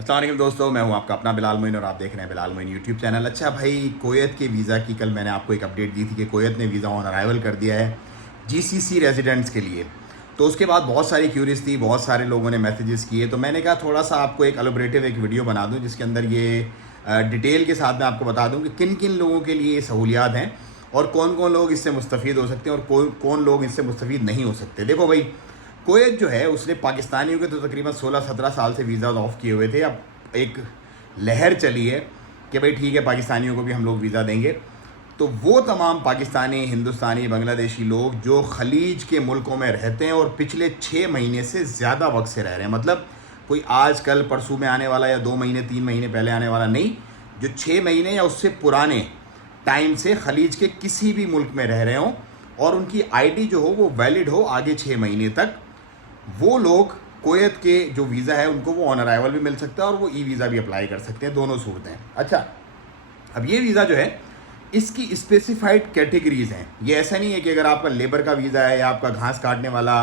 अस्सलाम वालेकुम दोस्तों, मैं हूं आपका अपना बिलाल मोइन और आप देख रहे हैं बिलाल मोइन यूट्यूब चैनल। अच्छा भाई, कोयत के वीज़ा की कल मैंने आपको एक अपडेट दी थी कि कोयत ने वीज़ा ऑन अराइवल कर दिया है जीसीसी रेजिडेंट्स के लिए। तो उसके बाद बहुत सारी क्यूरीज थी, बहुत सारे लोगों ने मैसेजेस किए, तो मैंने कहा थोड़ा सा आपको एक एलोबरेटिव एक वीडियो बना दूँ जिसके अंदर ये डिटेल के साथ मैं आपको बता दूँ कि किन किन लोगों के लिए ये सहूलियात हैं और कौन कौन लोग इससे मुस्तफ़ीद हो सकते हैं और कौन कौन लोग इससे मुस्तफ़ीद नहीं हो सकते। देखो भाई, कोयत जो है उसने पाकिस्तानियों के तो तकरीबन 16-17 साल से वीज़ा ऑफ किए हुए थे। अब एक लहर चली है कि भाई ठीक है, पाकिस्तानियों को भी हम लोग वीज़ा देंगे। तो वो तमाम पाकिस्तानी, हिंदुस्तानी, बांग्लादेशी लोग जो खलीज के मुल्कों में रहते हैं और पिछले 6 महीने से ज़्यादा वक्त से रह रहे हैं, मतलब कोई आज कल परसों में आने वाला या 2 महीने 3 महीने पहले आने वाला नहीं, जो 6 महीने या उससे पुराने टाइम से खलीज के किसी भी मुल्क में रह रहे हों और उनकी आईडी जो हो वो वैलिड हो आगे 6 महीने तक, वो लोग कोयत के जो वीज़ा है उनको वो ऑन अराइवल भी मिल सकता है और वो ई वीज़ा भी अप्लाई कर सकते हैं, दोनों सूरतें। अच्छा, अब ये वीज़ा जो है इसकी स्पेसिफाइड कैटेगरीज़ हैं। ये ऐसा नहीं है कि अगर आपका लेबर का वीज़ा है या आपका घास काटने वाला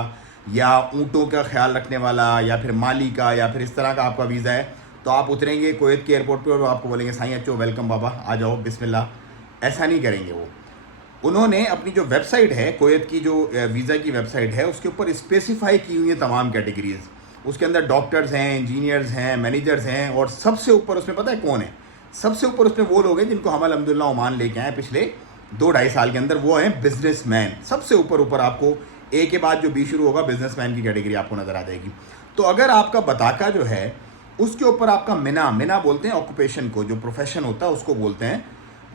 या ऊँटों का ख्याल रखने वाला या फिर माली का या फिर इस तरह का आपका वीज़ा है तो आप उतरेंगे कोयत के एयरपोर्ट पर और आपको बोलेंगे साईं अच्छो वेलकम बाबा, आ जाओ बिस्मिल्लाह। ऐसा नहीं करेंगे वो। उन्होंने अपनी जो वेबसाइट है, कोयत की जो वीज़ा की वेबसाइट है, उसके ऊपर स्पेसिफाई की हुई है तमाम कैटेगरीज। उसके अंदर डॉक्टर्स हैं, इंजीनियर्स हैं, मैनेजर्स हैं और सबसे ऊपर उसमें पता है कौन है? सबसे ऊपर उसमें वो लोग हैं जिनको हम अल्हम्दुलिल्लाह ओमान लेके आए पिछले 2-2.5 साल के अंदर, वो हैं बिजनेसमैन। सबसे ऊपर आपको ए के बाद जो बी शुरू होगा बिजनेसमैन की कैटेगरी आपको नज़र आ जाएगी। तो अगर आपका बताका जो है उसके ऊपर आपका मिना बोलते हैं ऑक्यूपेशन को, जो प्रोफेशन होता है उसको बोलते हैं,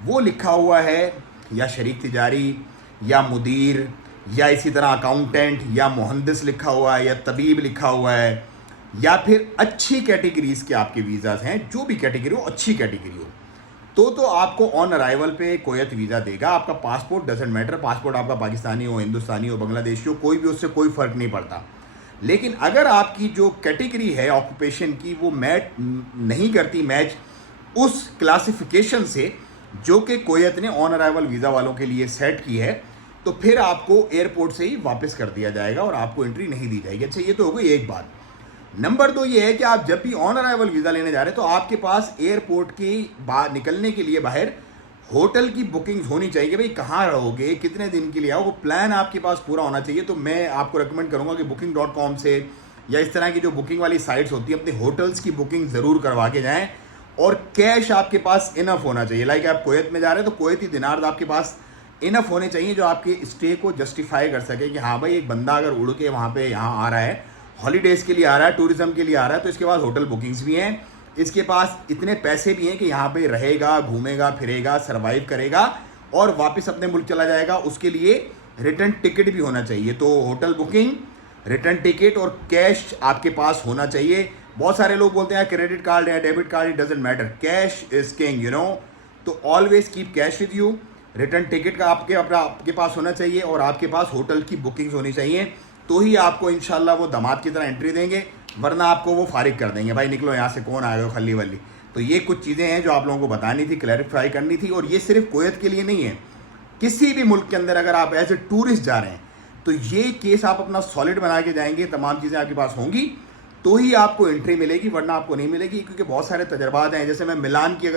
वो लिखा हुआ है, या शरीक तिजारी या मुदीर या इसी तरह अकाउंटेंट या मुहंदिस लिखा हुआ है या तबीब लिखा हुआ है, या फिर अच्छी कैटेगरीज़ के आपके वीज़ाज़ हैं, जो भी कैटेगरी हो, अच्छी कैटेगरी हो, तो आपको ऑन अराइवल पे कोयत वीज़ा देगा। आपका पासपोर्ट डजेंट मैटर, पासपोर्ट आपका पाकिस्तानी हो, हिंदुस्तानी हो, बांग्लादेशी हो, कोई भी, उससे कोई फ़र्क नहीं पड़ता। लेकिन अगर आपकी जो कैटेगरी है ऑक्यूपेशन की वो मैच नहीं करती मैच उस क्लासिफिकेशन से जो कि कोयत ने ऑन अराइवल वीज़ा वालों के लिए सेट की है, तो फिर आपको एयरपोर्ट से ही वापस कर दिया जाएगा और आपको एंट्री नहीं दी जाएगी। अच्छा, ये तो हो गई एक बात। नंबर 2 ये है कि आप जब भी ऑन अराइवल वीज़ा लेने जा रहे हैं तो आपके पास एयरपोर्ट के बाहर निकलने के लिए बाहर होटल की बुकिंग होनी चाहिए कि भाई कहाँ रहोगे, कितने दिन के लिए आओ, वो प्लान आपके पास पूरा होना चाहिए। तो मैं आपको रिकमेंड करूँगा कि booking.com से या इस तरह की जो बुकिंग वाली साइट्स होती हैं अपने होटल्स की बुकिंग ज़रूर करवा के जाएँ और कैश आपके पास इनफ होना चाहिए। लाइक आप कोयत में जा रहे हैं तो कोयती दिनार आपके पास इनफ होने चाहिए जो आपके स्टे को जस्टिफाई कर सके कि हाँ भाई, एक बंदा अगर उड़ के वहाँ पे यहाँ आ रहा है, हॉलीडेज़ के लिए आ रहा है, टूरिज़्म के लिए आ रहा है, तो इसके पास होटल बुकिंग्स भी हैं, इसके पास इतने पैसे भी हैं कि यहाँ पे रहेगा, घूमेगा फिरेगा, सर्वाइव करेगा और वापस अपने मुल्क चला जाएगा। उसके लिए रिटर्न टिकट भी होना चाहिए। तो होटल बुकिंग, रिटर्न टिकट और कैश आपके पास होना चाहिए। बहुत सारे लोग बोलते हैं क्रेडिट कार्ड या debit card, it doesn't matter, cash is king, तो always keep cash with you. Return ticket का आपके पास होना चाहिए और आपके पास होटल की बुकिंग्स होनी चाहिए, तो ही आपको इंशाल्लाह वो दामाद की तरह एंट्री देंगे, वरना आपको वो फारिग कर देंगे, भाई निकलो यहाँ से, कौन आए हो खल्ली वल्ली। तो ये कुछ चीज़ें हैं जो आप लोगों को बतानी थी, क्लैरिफाई करनी थी। और ये सिर्फ कोयत के लिए नहीं है, किसी भी मुल्क के अंदर अगर आप एज ए टूरिस्ट जा रहे हैं तो ये केस आप अपना सॉलिड बना के जाएंगे, तमाम चीज़ें आपके पास होंगी तो ही आपको एंट्री मिलेगी, वरना आपको नहीं मिलेगी। क्योंकि बहुत सारे तजर्बात हैं, जैसे मैं रोम की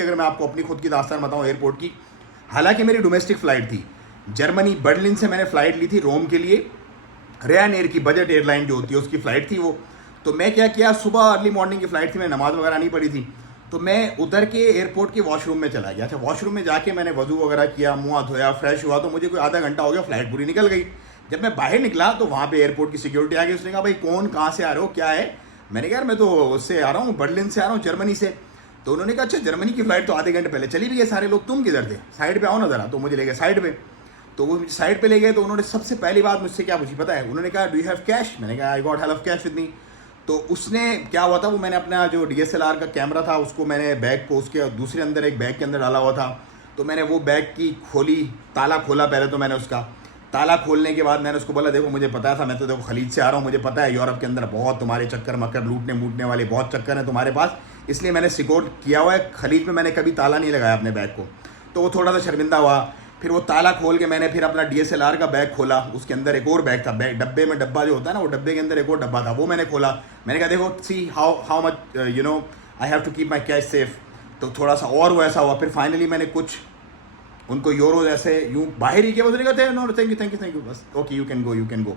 अगर मैं आपको अपनी खुद की दास्तान बताऊँ एयरपोर्ट की, हालांकि मेरी डोमेस्टिक फ़्लाइट थी, जर्मनी बर्लिन से मैंने फ़्लाइट ली थी रोम के लिए, रेन एयर की बजट एयरलाइन जो होती है उसकी फ़्लाइट थी वो। तो मैं क्या किया, सुबह अर्ली मॉर्निंग की फ़्लाइट थी, मैं नमाज़ वगैरह नहीं पढ़ी थी, तो मैं उधर के एयरपोर्ट के वॉशरूम में चला गया। अच्छा, वॉशरूम में जाके मैंने वज़ू वगैरह किया, मुँह हाथ धोया, फ्रेश हुआ, तो मुझे कोई आधा घंटा हो गया, फ़्लाइट पूरी निकल गई। जब मैं बाहर निकला तो वहाँ पे एयरपोर्ट की सिक्योरिटी आ गई, उसने कहा भाई कौन, कहाँ से आ रहे हो, क्या है? मैंने कहा यार मैं तो उससे आ रहा हूँ, बर्लिन से आ रहा हूँ, जर्मनी से। तो उन्होंने कहा अच्छा, जर्मनी की फ़्लाइट तो आधे घंटे पहले चली भी गई, सारे लोग, तुम किधर थे, साइड पे आओ ना ज़रा। तो मुझे ले गए साइड पे, तो वो साइड पे ले गए। तो उन्होंने सबसे पहली बात मुझसे क्या पूछी पता है? उन्होंने कहा डू यू हैव कैश? मैंने कहा I got have cash with me. तो उसने क्या हुआ था, वो मैंने अपना जो DSLR का कैमरा था उसको मैंने बैग को उसके दूसरे अंदर एक बैग के अंदर डाला हुआ था, तो मैंने वो बैग की खोली, ताला खोला पहले, तो मैंने उसका ताला खोलने के बाद मैंने उसको बोला देखो मुझे पता था, मैं तो देखो खलीज से आ रहा हूँ, मुझे पता है यूरोप के अंदर बहुत तुम्हारे चक्कर मक्कर, लूटने मूटने वाले बहुत चक्कर हैं तुम्हारे पास, इसलिए मैंने सिक्योर किया हुआ है, खलीज में मैंने कभी ताला नहीं लगाया अपने बैग को। तो वो थोड़ा सा शर्मिंदा हुआ फिर वो ताला खोल के मैंने फिर अपना DSLR का बैग खोला, उसके अंदर एक और बैग था, बैग डब्बे में डब्बा जो होता है ना, वो डब्बे के अंदर एक और डब्बा था, वो मैंने खोला। मैंने कहा देखो see how much you know I have to keep my cash safe. तो थोड़ा सा और वो ऐसा हुआ, फिर फाइनली मैंने कुछ उनको यूरो ऐसे यूँ बाहर ही किया, बोलने कहते हैं नो थैंक यू बस, ओके यू कैन गो।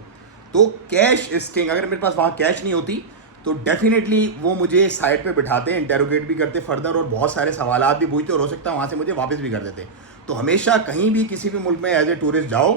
तो कैश इज किंग। अगर मेरे पास वहाँ कैश नहीं होती तो डेफिनेटली वो मुझे साइड पे बिठाते, इंटेरोगेट भी करते फर्दर, और बहुत सारे सवालात भी पूछते, और हो सकता है वहाँ से मुझे वापस भी कर देते। तो हमेशा कहीं भी किसी भी मुल्क में एज ए टूरिस्ट जाओ,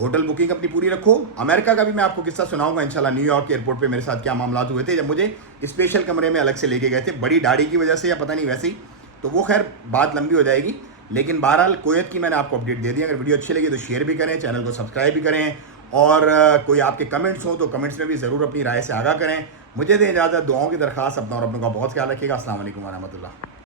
होटल बुकिंग अपनी पूरी रखो। अमेरिका का भी मैं आपको किस्सा सुनाऊंगा इंशाल्लाह, न्यूयॉर्क एयरपोर्ट पे मेरे साथ क्या मामला हुए थे जब मुझे स्पेशल कमरे में अलग से लेके गए थे, बड़ी दाढ़ी की वजह से या पता नहीं वैसे ही। तो वो खैर बात लंबी हो जाएगी, लेकिन बहरहाल कुवैत की मैंने आपको अपडेट दे दी। अगर वीडियो अच्छी लगी तो शेयर भी करें, चैनल को सब्सक्राइब भी करें, और कोई आपके कमेंट्स हो तो कमेंट्स में भी ज़रूर अपनी राय से आगाह करें। मुझे दें इजाज़त, दुआओं की दरख्वास्त, अपना और अपनों का बहुत ख्याल रखिएगा। अस्सलाम वालेकुम व रहमतुल्लाह।